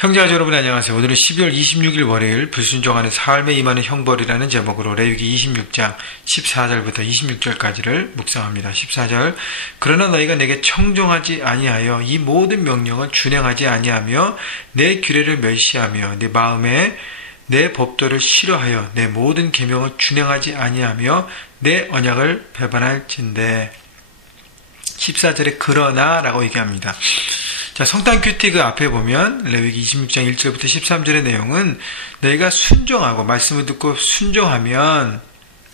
형제자 여러분 안녕하세요. 오늘은 12월 26일 월요일 불순종하는 삶에 임하는 형벌이라는 제목으로 레위기 26장 14절부터 26절까지를 묵상합니다. 14절 그러나 너희가 내게 청종하지 아니하여 이 모든 명령을 준행하지 아니하며 내 규례를 멸시하며 내 마음에 내 법도를 싫어하여 내 모든 계명을 준행하지 아니하며 내 언약을 배반할진대. 14절에 그러나 라고 얘기합니다. 자, 성탄 큐티 그 앞에 보면 레위기 26장 1절부터 13절의 내용은 너희가 순종하고 말씀을 듣고 순종하면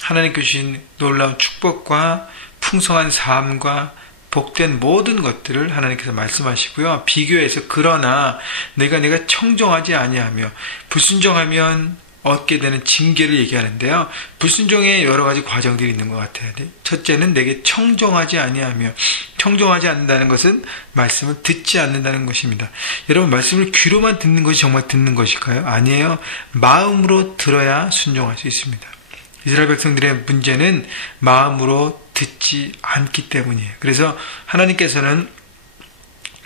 하나님께 주신 놀라운 축복과 풍성한 삶과 복된 모든 것들을 하나님께서 말씀하시고요. 비교해서 그러나 내가 청종하지 아니하며 불순종하면 얻게 되는 징계를 얘기하는데요. 불순종에 여러 가지 과정들이 있는 것 같아요. 첫째는 내게 청종하지 아니하며, 청종하지 않는다는 것은 말씀을 듣지 않는다는 것입니다. 여러분, 말씀을 귀로만 듣는 것이 정말 듣는 것일까요? 아니에요. 마음으로 들어야 순종할 수 있습니다. 이스라엘 백성들의 문제는 마음으로 듣지 않기 때문이에요. 그래서 하나님께서는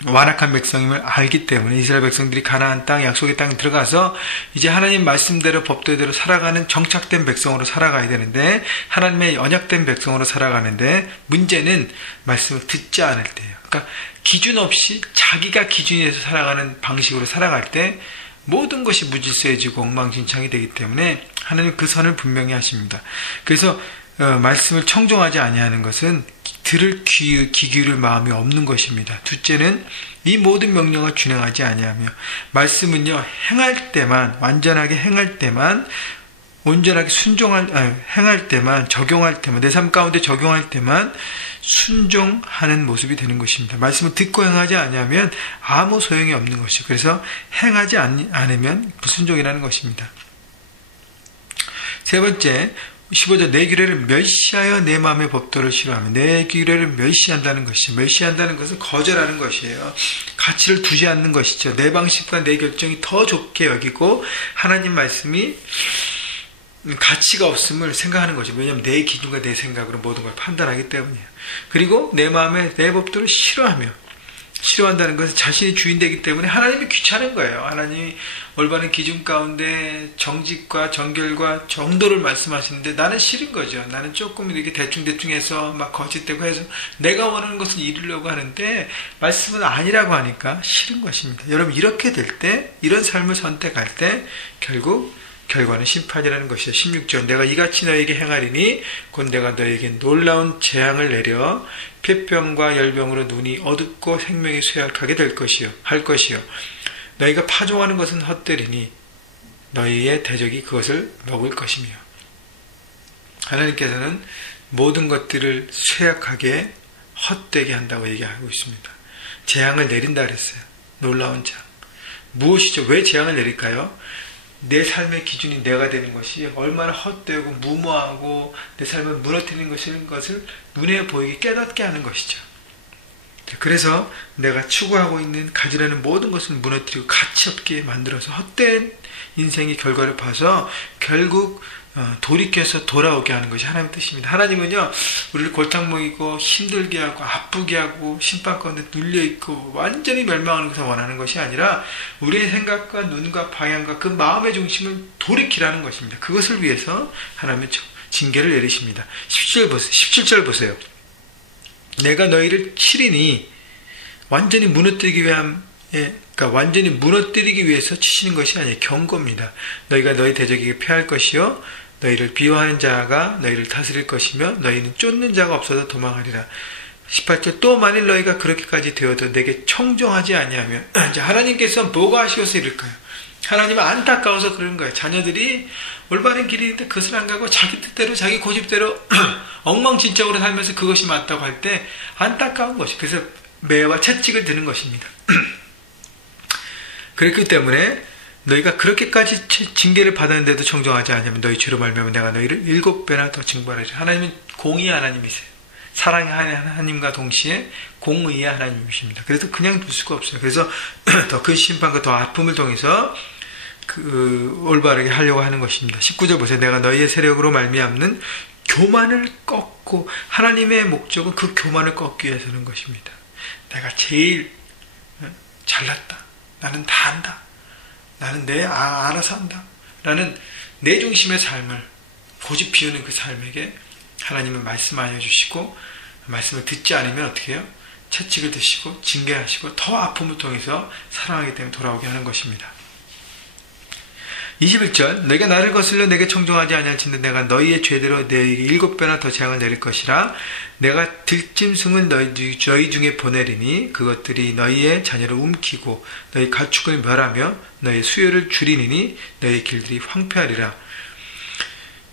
완악한 백성임을 알기 때문에 이스라엘 백성들이 가나안 땅, 약속의 땅에 들어가서 이제 하나님 말씀대로 법도대로 살아가는 정착된 백성으로 살아가야 되는데, 하나님의 언약된 백성으로 살아가는데 문제는 말씀을 듣지 않을 때예요. 그러니까 기준 없이 자기가 기준에서 살아가는 방식으로 살아갈 때 모든 것이 무질서해지고 엉망진창이 되기 때문에 하나님 그 선을 분명히 하십니다. 그래서 말씀을 청종하지 아니하는 것은 들을 기울일 마음이 없는 것입니다. 둘째는 이 모든 명령을 준행하지 아니하며, 말씀은요 행할 때만, 완전하게 행할 때만, 온전하게 행할 때만, 적용할 때만, 내 삶 가운데 적용할 때만 순종하는 모습이 되는 것입니다. 말씀을 듣고 행하지 아니하면 아무 소용이 없는 것이죠. 그래서 행하지 않으면 불순종이라는 것입니다. 세 번째, 15절 내 규례를 멸시하여 내 마음의 법도를 싫어하며, 내 규례를 멸시한다는 것이죠. 멸시한다는 것은 거절하는 것이에요. 가치를 두지 않는 것이죠. 내 방식과 내 결정이 더 좁게 여기고 하나님 말씀이 가치가 없음을 생각하는 거죠. 왜냐하면 내 기준과 내 생각으로 모든 걸 판단하기 때문이에요. 그리고 내 마음에 내 법도를 싫어한다는 것은 자신이 주인되기 때문에 하나님이 귀찮은 거예요. 하나님이 올바른 기준 가운데 정직과 정결과 정도를 말씀하시는데 나는 싫은 거죠. 나는 조금 이렇게 대충 해서 막 거짓되고 해서 내가 원하는 것을 이루려고 하는데 말씀은 아니라고 하니까 싫은 것입니다. 여러분, 이렇게 될 때, 이런 삶을 선택할 때 결국 결과는 심판이라는 것이죠. 16절 내가 이같이 너에게 행하리니 곧 내가 너에게 놀라운 재앙을 내려 폐병과 열병으로 눈이 어둡고 생명이 쇠약하게 할 것이요 너희가 파종하는 것은 헛되리니 너희의 대적이 그것을 먹을 것이며. 하나님께서는 모든 것들을 쇠약하게 헛되게 한다고 얘기하고 있습니다. 재앙을 내린다 그랬어요. 놀라운 재앙. 무엇이죠? 왜 재앙을 내릴까요? 내 삶의 기준이 내가 되는 것이 얼마나 헛되고 무모하고 내 삶을 무너뜨리는 것을 눈에 보이게 깨닫게 하는 것이죠. 그래서 내가 추구하고 있는 가지라는 모든 것을 무너뜨리고 가치 없게 만들어서 헛된 인생의 결과를 봐서 결국 돌이켜서 돌아오게 하는 것이 하나님의 뜻입니다. 하나님은요 우리를 골탕 먹이고 힘들게 하고 아프게 하고 심판 가운데 눌려있고 완전히 멸망하는 것을 원하는 것이 아니라 우리의 생각과 눈과 방향과 그 마음의 중심을 돌이키라는 것입니다. 그것을 위해서 하나님은 징계를 내리십니다. 17절 보세요. 내가 너희를 치리니 완전히 무너뜨리기 완전히 무너뜨리기 위해서 치시는 것이 아니에요. 경고입니다. 너희가 너희 대적에게 패할 것이요 너희를 비호하는 자가 너희를 다스릴 것이며 너희는 쫓는 자가 없어서 도망하리라. 18절 또 만일 너희가 그렇게까지 되어도 내게 청종하지 아니하면 하나님께서 뭐가 아쉬워서 이럴까요? 하나님은 안타까워서 그런 거예요. 자녀들이 올바른 길인데 그것을 안 가고 자기 뜻대로 자기 고집대로 엉망진창으로 살면서 그것이 맞다고 할 때 안타까운 것이, 그래서 매와 채찍을 드는 것입니다. 그렇기 때문에 너희가 그렇게까지 징계를 받았는데도 청종하지 않으면 너희 죄로 말미암아 내가 너희를 7배나 더 징벌하리라. 하나님은 공의의 하나님이세요. 사랑의 하나님과 동시에 공의의 하나님이십니다. 그래서 그냥 둘 수가 없어요. 그래서 더 큰 심판과 더 아픔을 통해서 올바르게 하려고 하는 것입니다. 19절 보세요. 내가 너희의 세력으로 말미암는 교만을 꺾고, 하나님의 목적은 그 교만을 꺾기 위해서 하는 것입니다. 내가 제일 잘났다, 나는 다 안다, 나는 알아서 한다. 라는 내 중심의 삶을 고집 피우는 그 삶에게 하나님은 말씀하여 주시고, 말씀을 듣지 않으면 어떻게 해요? 채찍을 드시고 징계하시고 더 아픔을 통해서 사랑하기 때문에 돌아오게 하는 것입니다. 21절, 너희가 나를 거슬러 내게 청종하지 아니할진대 내가 너희의 죄대로 너희에게 7배나 더 재앙을 내릴 것이라. 내가 들짐승을 너희 중에 보내리니 그것들이 너희의 자녀를 움키고 너희 가축을 멸하며 너희 수요를 줄이니 너희 길들이 황폐하리라.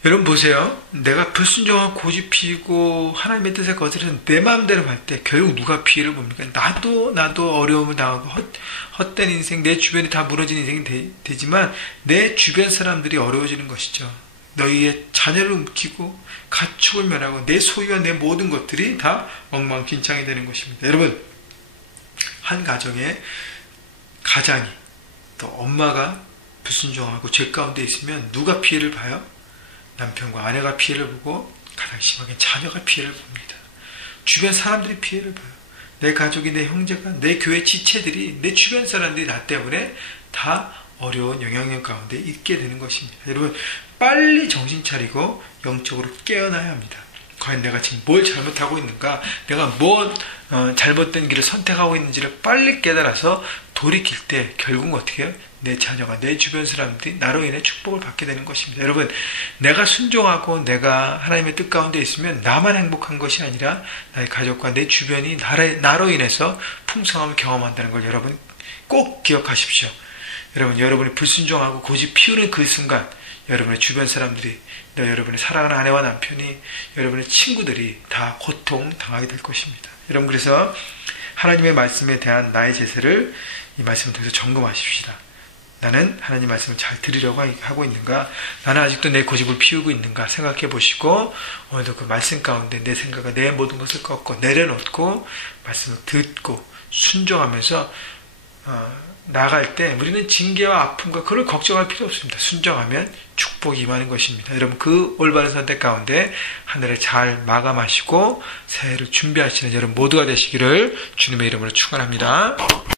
여러분 보세요. 내가 불순종하고 고집 피우고 하나님의 뜻에 거스려서 내 마음대로 할 때 결국 누가 피해를 봅니까? 나도 어려움을 당하고 헛된 인생, 내 주변이 다 무너진 인생이 되지만 내 주변 사람들이 어려워지는 것이죠. 너희의 자녀를 움키고 가축을 멸하고 내 소유와 내 모든 것들이 다 엉망진창이 되는 것입니다. 여러분, 한 가정에 가장이 또 엄마가 불순종하고 죄 가운데 있으면 누가 피해를 봐요? 남편과 아내가 피해를 보고 가장 심하게 자녀가 피해를 봅니다. 주변 사람들이 피해를 봐요. 내 가족이, 내 형제가, 내 교회 지체들이, 내 주변 사람들이 나 때문에 다 어려운 영향력 가운데 있게 되는 것입니다. 여러분, 빨리 정신 차리고 영적으로 깨어나야 합니다. 과연 내가 지금 뭘 잘못하고 있는가, 내가 뭐 잘못된 길을 선택하고 있는지를 빨리 깨달아서 돌이킬 때 결국은 어떻게 해요? 내 자녀가, 내 주변 사람들이 나로 인해 축복을 받게 되는 것입니다. 여러분, 내가 순종하고 내가 하나님의 뜻 가운데 있으면 나만 행복한 것이 아니라 나의 가족과 내 주변이 나로 인해서 풍성함을 경험한다는 걸 여러분 꼭 기억하십시오. 여러분이 불순종하고 고집 피우는 그 순간 여러분의 주변 사람들이, 여러분의 사랑하는 아내와 남편이, 여러분의 친구들이 다 고통 당하게 될 것입니다. 여러분, 그래서 하나님의 말씀에 대한 나의 제세를 이 말씀을 통해서 점검하십시다. 나는 하나님 말씀을 잘 들으려고 하고 있는가? 나는 아직도 내 고집을 피우고 있는가? 생각해 보시고 오늘도 그 말씀 가운데 내 생각과 내 모든 것을 꺾고 내려놓고 말씀을 듣고 순종하면서 나아갈 때 우리는 징계와 아픔과 그걸 걱정할 필요 없습니다. 순종하면 축복이 임하는 것입니다. 여러분, 그 올바른 선택 가운데 한 해를 잘 마감하시고 새해를 준비하시는 여러분 모두가 되시기를 주님의 이름으로 축원합니다.